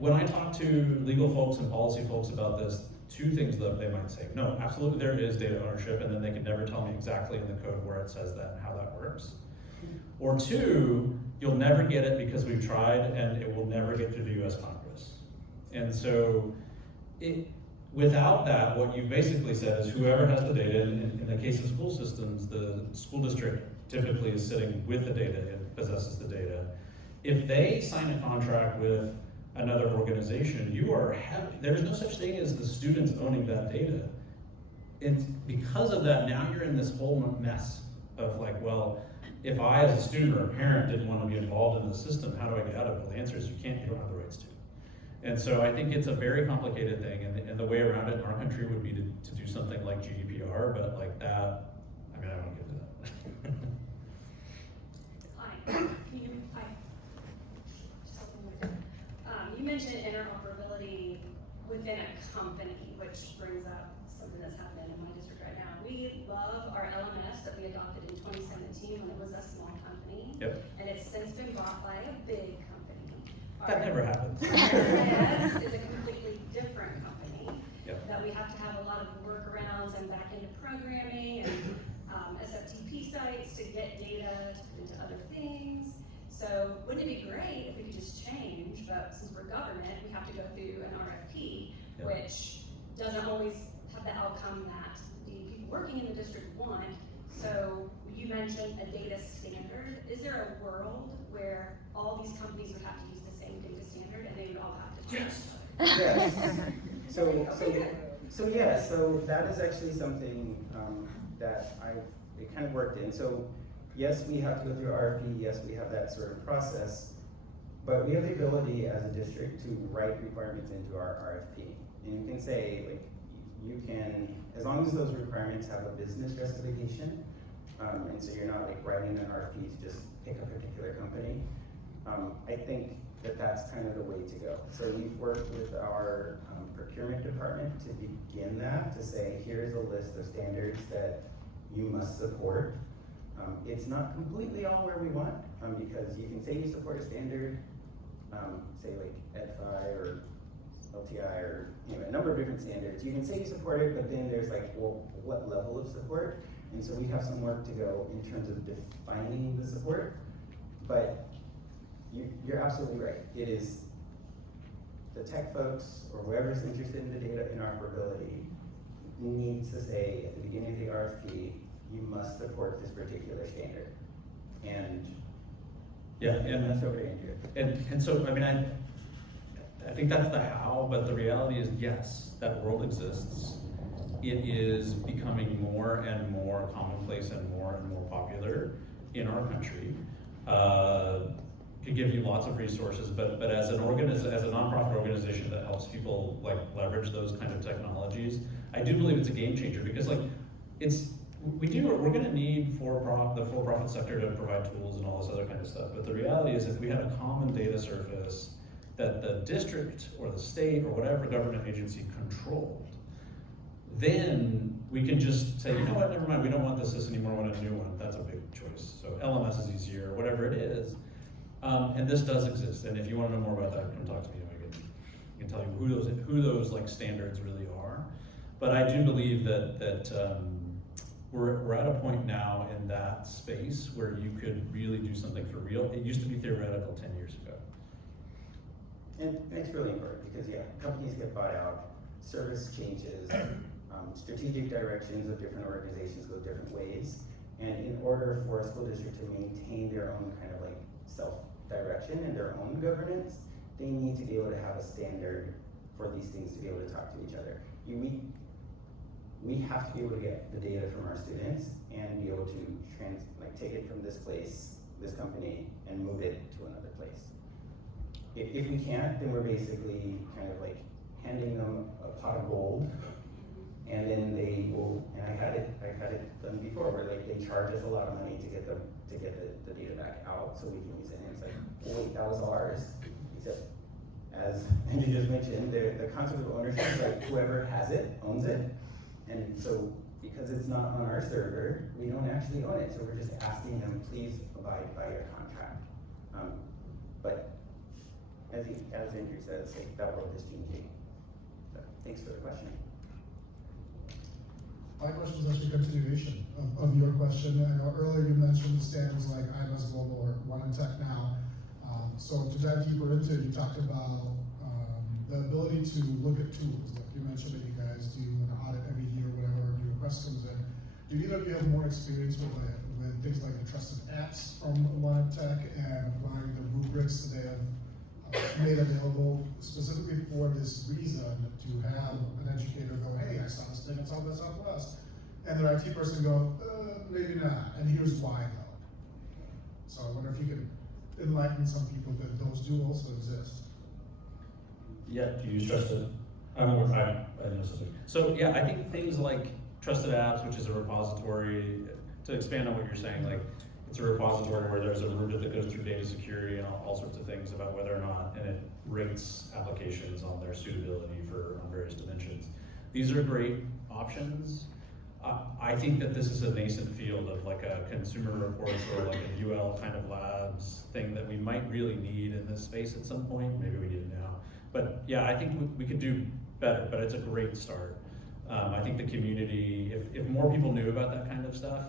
when I talk to legal folks and policy folks about this, two things that they might say. No, absolutely there is data ownership, and then they can never tell me exactly in the code where it says that and how that works. Or two, you'll never get it because we've tried and it will never get through the US Congress. And so without that, what you basically said is whoever has the data, in the case of school systems, the school district typically is sitting with the data, it possesses the data. If they sign a contract with another organization, there's no such thing as the students owning that data. And because of that, now you're in this whole mess of like, well, if I as a student or a parent didn't want to be involved in the system, how do I get out of it? Well, the answer is you can't, you don't have the rights to. And so I think it's a very complicated thing, and the way around it in our country would be to do something like GDPR, but like that, I mean, I won't get to that. Hi, can you hear me? Hi. Just something we did. You mentioned interoperability within a company, which brings up something that's happening in my district right now. We love our LMS that we adopted in 2017 when it was a small company. Yep. And it's since been bought by a big company. That never happens. RSS is a completely different company. Yep. That we have to have a lot of workarounds and back-end programming and SFTP sites to get data to put into other things. So wouldn't it be great if we could just change, but since we're government, we have to go through an RFP, Yep. which doesn't always have the outcome that the people working in the district want. So you mentioned a data standard. Is there a world where all these companies would have to use the same data standard and they would all have to change? Yes. So that is actually something that it kind of worked in. So yes, we have to go through RFP, yes, we have that sort of process, but we have the ability as a district to write requirements into our RFP. And you can say, like, you can, as long as those requirements have a business justification, and so you're not like writing an RFP to just pick a particular company, I think that's kind of the way to go. So we've worked with our procurement department to begin that, to say, here's a list of standards that you must support. It's not completely all where we want, because you can say you support a standard, say like EdFi or LTI or, you know, a number of different standards. You can say you support it, but then there's like, well, what level of support? And so we have some work to go in terms of defining the support, but you're absolutely right. It is the tech folks or whoever's interested in the data interoperability needs to say at the beginning of the RFP, you must support this particular standard. And Yeah, and that's over to Andrea. And so, I mean, I think that's the how, but the reality is, yes, that world exists. It is becoming more and more commonplace and more popular in our country. Could give you lots of resources, but as a nonprofit organization that helps people like leverage those kind of technologies, I do believe it's a game changer because like we're going to need the for-profit sector to provide tools and all this other kind of stuff. But the reality is, if we had a common data surface that the district or the state or whatever government agency controlled, then we can just say, you know what, never mind, we don't want this anymore, we want a new one. That's a big choice. So LMS is easier, whatever it is. And this does exist. And if you want to know more about that, come talk to me. I can tell you who those like standards really are. But I do believe that we're at a point now in that space where you could really do something for real. It used to be theoretical 10 years ago. And it's really important because, yeah, companies get bought out, service changes, strategic directions of different organizations go different ways. And in order for a school district to maintain their own kind of like self-direction and their own governance, they need to be able to have a standard for these things to be able to talk to each other. We have to be able to get the data from our students and be able to take it from this place, this company, and move it to another place. If we can't, then we're basically kind of like handing them a pot of gold, and then they will. And I've had it done before, where like they charge us a lot of money to get the data back out so we can use it. And it's like, well, wait, that was ours. Except, as Andy just mentioned, the concept of ownership is like whoever has it owns it. And so, because it's not on our server, we don't actually own it. So we're just asking them, please abide by your contract. But as Andrew says, like, that world is changing. So thanks for the question. My question is actually a continuation of your question. I know earlier you mentioned standards like IMS Global or One in Tech Now. So to dive deeper into it, you talked about the ability to look at tools. Like you mentioned that you guys do an audit every year, whatever new request comes in. Do either of you have more experience with things like the trusted apps from One in Tech and applying the rubrics that they have made available specifically for this reason, to have an educator go, hey, I saw this thing at Southwest, and their IT person go, maybe not, and here's why though. So I wonder if you could enlighten some people that those do also exist. Yeah, do you use trusted? I know something. So yeah, I think things like trusted apps, which is a repository, to expand on what you're saying, like it's a repository where there's a rubric that goes through data security and all sorts of things about whether or not, and it rates applications on their suitability on various dimensions. These are great options. I think that this is a nascent field of like a consumer reports or like a UL kind of labs thing that we might really need in this space at some point. Maybe we need it now. But yeah, I think we could do better, but it's a great start. I think the community, if more people knew about that kind of stuff,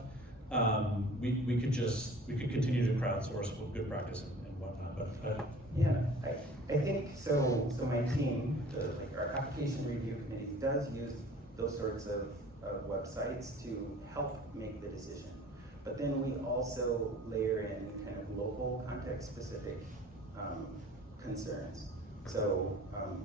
we could continue to crowdsource good practice and whatnot. But yeah, I think so. My team, our application review committee, does use those sorts of websites to help make the decision. But then we also layer in kind of local context specific concerns. So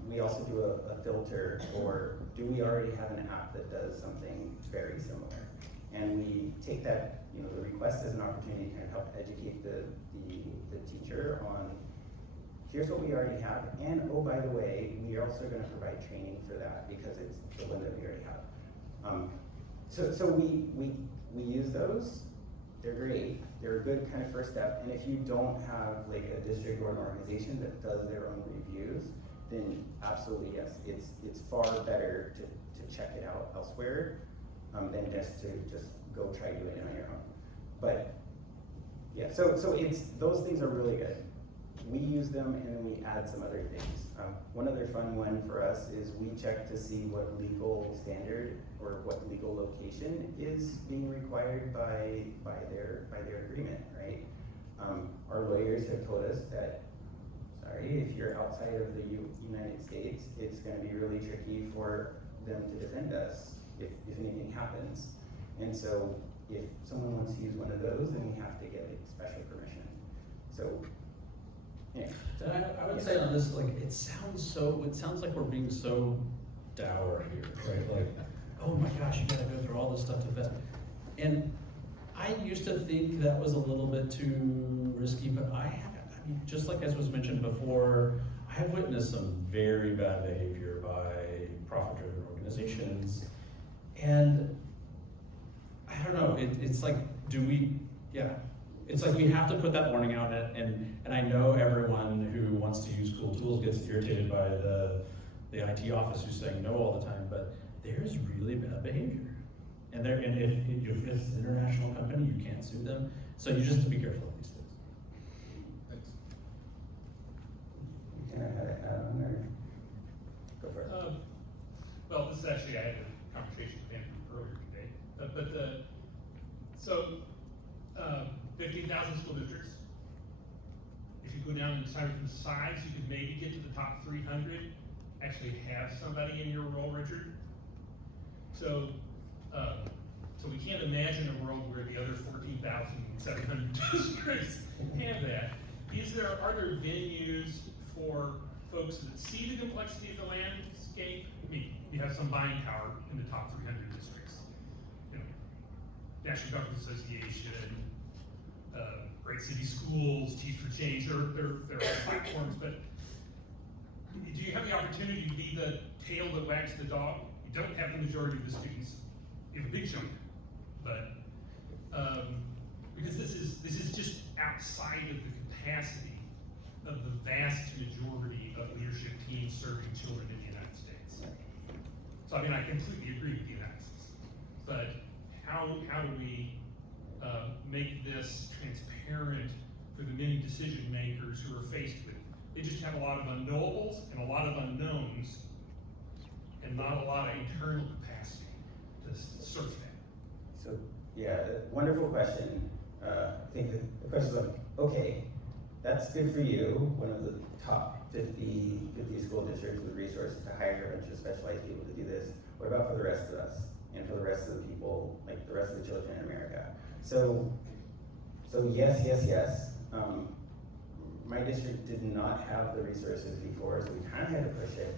we also do a filter for, do we already have an app that does something very similar? And we take that, the request as an opportunity to kind of help educate the teacher on, here's what we already have, and oh, by the way, we are also gonna provide training for that because it's the one that we already have. So we use those. They're great. They're a good kind of first step. And if you don't have like a district or an organization that does their own reviews, then absolutely yes, it's far better to check it out elsewhere than just to go try doing it on your own. But yeah, so it's those things are really good. we use them and then we add some other things. One other fun one for us is we check to see what legal standard or what legal location is being required by their agreement, right? Our lawyers have told us that, sorry, if you're outside of the United States, it's gonna be really tricky for them to defend us if anything happens. And so if someone wants to use one of those, then we have to get like special permission. So, yeah. I would say on this, like, it sounds like we're being so dour here, right? Like, oh my gosh, you gotta go through all this stuff to vet. And I used to think that was a little bit too risky, but I mean, just like as was mentioned before, I have witnessed some very bad behavior by profit-driven organizations. And I don't know, it's like, it's like we have to put that warning out, and I know everyone who wants to use cool tools gets irritated by the IT office who's saying no all the time, but there's really bad behavior. And if it's an international company, you can't sue them, so you just have to be careful of these things. Thanks. Can I have it on or go for it? Well, this is actually, I had a conversation with Andrew earlier today, so 15,000 school districts. If you go down and start from the sides, you could maybe get to the top 300, actually have somebody in your role, Richard. So we can't imagine a world where the other 14,700 districts have that. Are there venues for folks that see the complexity of the landscape? I mean, you have some buying power in the top 300 districts. You know, National Government Association, Great City Schools, Teach for Change, there are platforms, but do you have the opportunity to be the tail that wags the dog? You don't have the majority of the students. You have a big chunk, but because this is just outside of the capacity of the vast majority of leadership teams serving children in the United States. So I mean, I completely agree with the analysis, but how do we make this transparent for the many decision makers who are faced with? They just have a lot of unknowables and a lot of unknowns, and not a lot of internal capacity to surf that. So, yeah, wonderful question. I think the question is like, okay, that's good for you, one of the top 50 school districts with resources to hire a bunch of specialized people to do this. What about for the rest of us and for the rest of the people, like the rest of the children in America? So yes. My district did not have the resources before, so we kind of had to push it.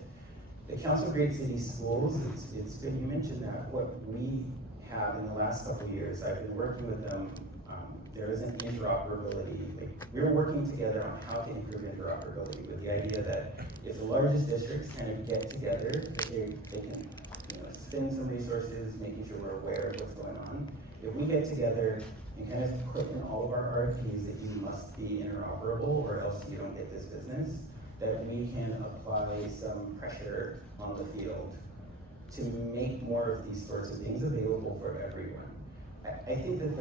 The Council of Great City Schools, it's good you mentioned that. What we have in the last couple of years, I've been working with them, there is an interoperability. Like, we're working together on how to improve interoperability with the idea that if the largest districts kind of get together, they can spend some resources, making sure we're aware of what's going on. If we get together and kind of put in all of our RFPs that you must be interoperable or else you don't get this business, that we can apply some pressure on the field to make more of these sorts of things available for everyone. I think that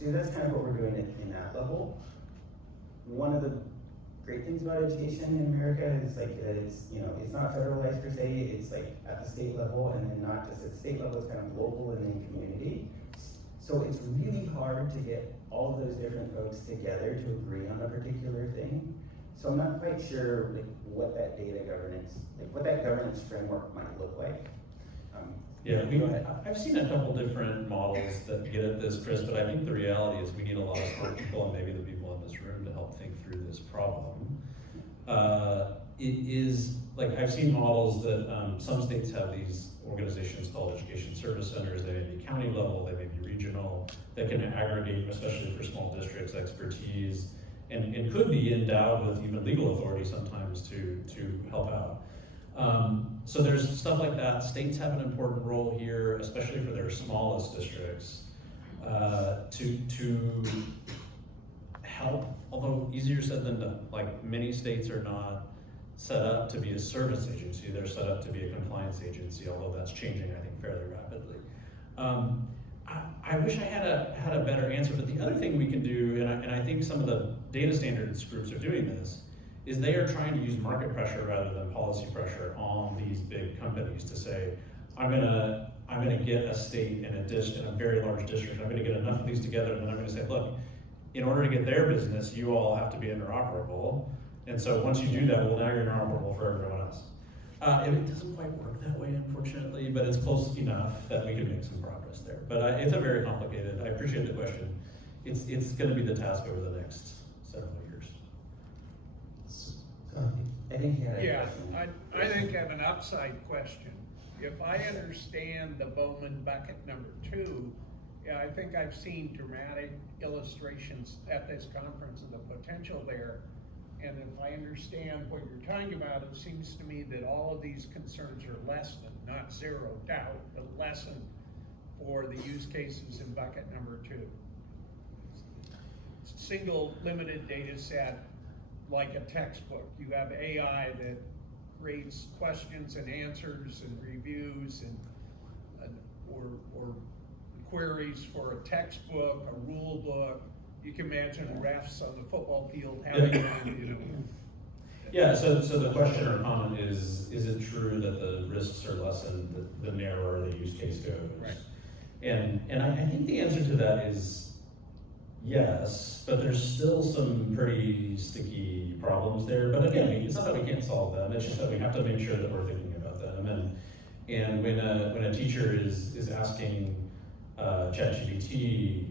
that's kind of what we're doing in that level. One of the great things about education in America is like that it's not federalized per se, it's like at the state level, and then not just at the state level, it's kind of global and then community. So it's really hard to get all of those different folks together to agree on a particular thing. So I'm not quite sure what that governance framework might look like. Yeah, I've seen a couple different models that get at this, Chris, but I think the reality is we need a lot of smart people, and maybe the people in this room, to help think through this problem. It is, like, I've seen models that some states have these organizations called education service centers. They may be county level, they may be regional, that can aggregate, especially for small districts, expertise, and could be endowed with even legal authority sometimes to help out. So there's stuff like that. States have an important role here, especially for their smallest districts, to help, although easier said than done. Like, many states are not set up to be a service agency, they're set up to be a compliance agency, although that's changing, I think, fairly rapidly. I wish I had a better answer, but the other thing we can do, and I think some of the data standards groups are doing this, is they are trying to use market pressure rather than policy pressure on these big companies to say, I'm gonna get a state and a very large district, I'm gonna get enough of these together, and then I'm gonna say, look, in order to get their business, you all have to be interoperable, and so once you do that, well, now you're interoperable for everyone else. It doesn't quite work that way, unfortunately, but it's close enough that we can make some progress there. But it's a very complicated, I appreciate the question. It's gonna be the task over the next several years. I think you had a Yeah, question. I think I have an upside question. If I understand the Bowman bucket number 2, yeah, I think I've seen dramatic illustrations at this conference of the potential there. And if I understand what you're talking about, it seems to me that all of these concerns are lessened, not zeroed out, but lessened for the use cases in bucket number 2. Single limited data set, like a textbook. You have AI that creates questions and answers and reviews or queries for a textbook, a rule book. You can imagine refs on the football field having one, Yeah, so the question or comment is it true that the risks are lessened the narrower the use case goes? Right. And I think the answer to that is yes, but there's still some pretty sticky problems there. But again, it's not that we can't solve them, it's just that we have to make sure that we're thinking about them. And when a teacher is asking ChatGPT,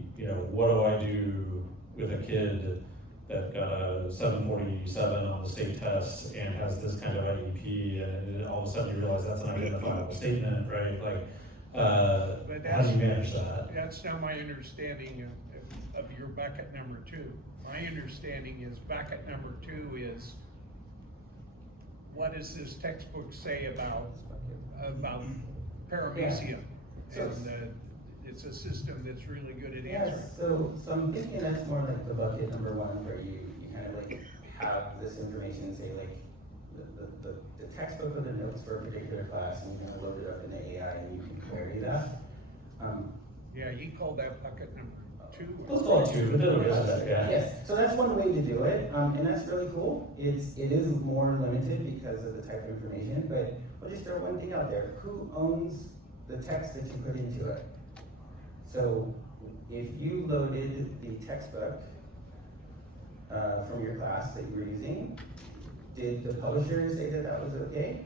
what do I do with a kid that got a 747 on the state test and has this kind of IEP, and then all of a sudden you realize that's an identifiable statement, right? Like, how do you manage that? That's not my understanding of your bucket number 2. My understanding is bucket number 2 is, what does this textbook say about paramecium? So- And it's a system that's really good at Yeah, answering. so I'm thinking that's more like the bucket number 1, where you kind of like have this information and say like, the textbook or the notes for a particular class, and you're gonna load it up in the AI and you can query that. Yeah, you call that bucket number 2. Let's call it 2, but it'll get that, yeah. Yes, so that's one way to do it, and that's really cool. It is more limited because of the type of information, but we'll just throw one thing out there. Who owns the text that you put into it? So if you loaded the textbook from your class that you were using, did the publisher say that that was okay?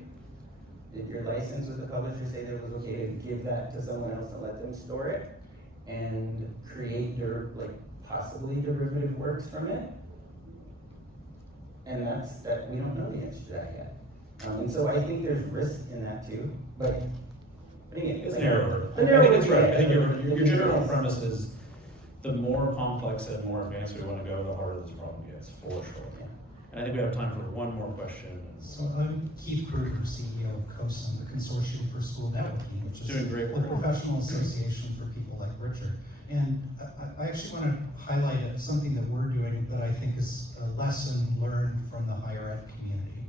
Did your license with the publisher say that it was okay to give that to someone else and let them store it and create their possibly derivative works from it? And that we don't know the answer to that yet. And so I think there's risk in that too, but again, It's narrower. The I narrower, think it's right. I think yeah. your general premise is the more complex and more advanced we want to go, the harder this problem gets, for sure. And I think we have time for one more question. So I'm Keith Kruger, CEO of COSIM, the Consortium for School Networking, which is Doing great a work. professional association for people like Richard. And I actually want to highlight something that we're doing that I think is a lesson learned from the higher ed community.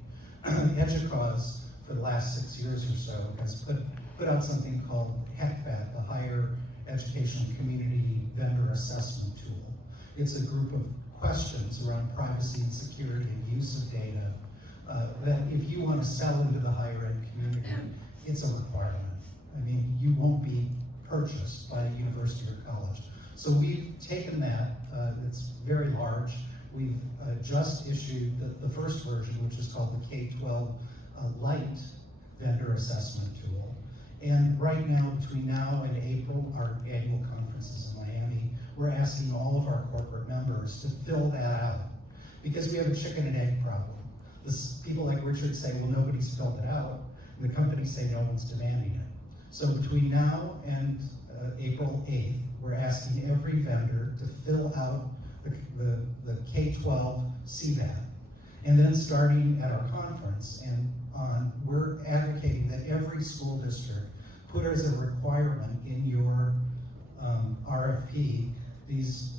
EDUCAUSE, for the last 6 years or so, has put out something called HECVAT, the Higher Educational Community Vendor Assessment Tool. It's a group of questions around privacy and security and use of data that if you want to sell into the higher ed community, it's a requirement. I mean, you won't be purchased by a university or college. So we've taken that, it's very large. We've just issued the first version, which is called the K-12 Lite Vendor Assessment Tool. And right now, between now and April, our annual conference is in Miami, we're asking all of our corporate members to fill that out because we have a chicken and egg problem. People like Richard say, well, nobody's filled it out. And the companies say no one's demanding it. So between now and April 8th, we're asking every vendor to fill out the K-12 CVAT. And then starting at our conference and on, we're advocating that every school district put as a requirement in your RFP these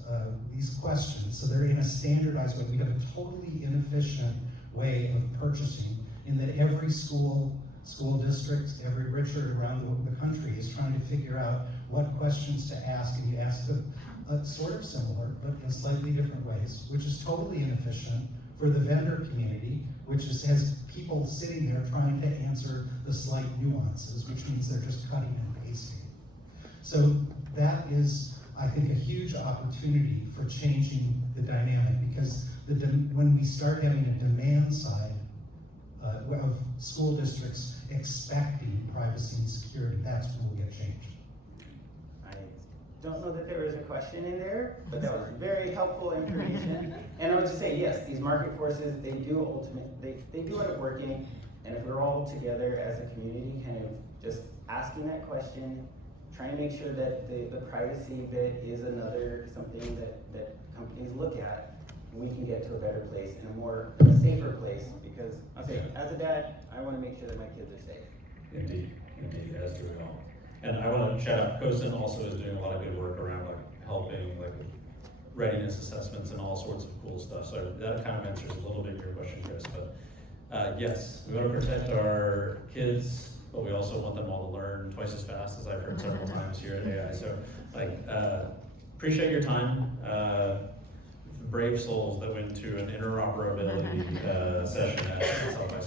questions, so they're in a standardized way. We have a totally inefficient way of purchasing in that every school district, every Richard around the country is trying to figure out what questions to ask, and you ask them sort of similar, but in slightly different ways, which is totally inefficient for the vendor community, which has people sitting there trying to answer the slight nuances, which means they're just cutting and pasting. So that is, I think, a huge opportunity for changing the dynamic, because when we start having a demand side of school districts expecting privacy and security, that's when we'll get change. I don't know that there was a question in there, but that was very helpful information. And I would just say, yes, these market forces, they do end up working. And if we're all together as a community, kind of just asking that question, trying to make sure that the privacy bit is something that companies look at, we can get to a better place and a safer place, because I'll say, as a dad, I want to make sure that my kids are safe. Indeed, as do we all. And I want to shout out, COSIN also is doing a lot of good work around helping readiness assessments and all sorts of cool stuff. So that kind of answers a little bit your question, Chris. But yes, we want to protect our kids, but we also want them all to learn twice as fast, as I've heard several times here at AI. So appreciate your time. Brave souls that went to an interoperability session at South by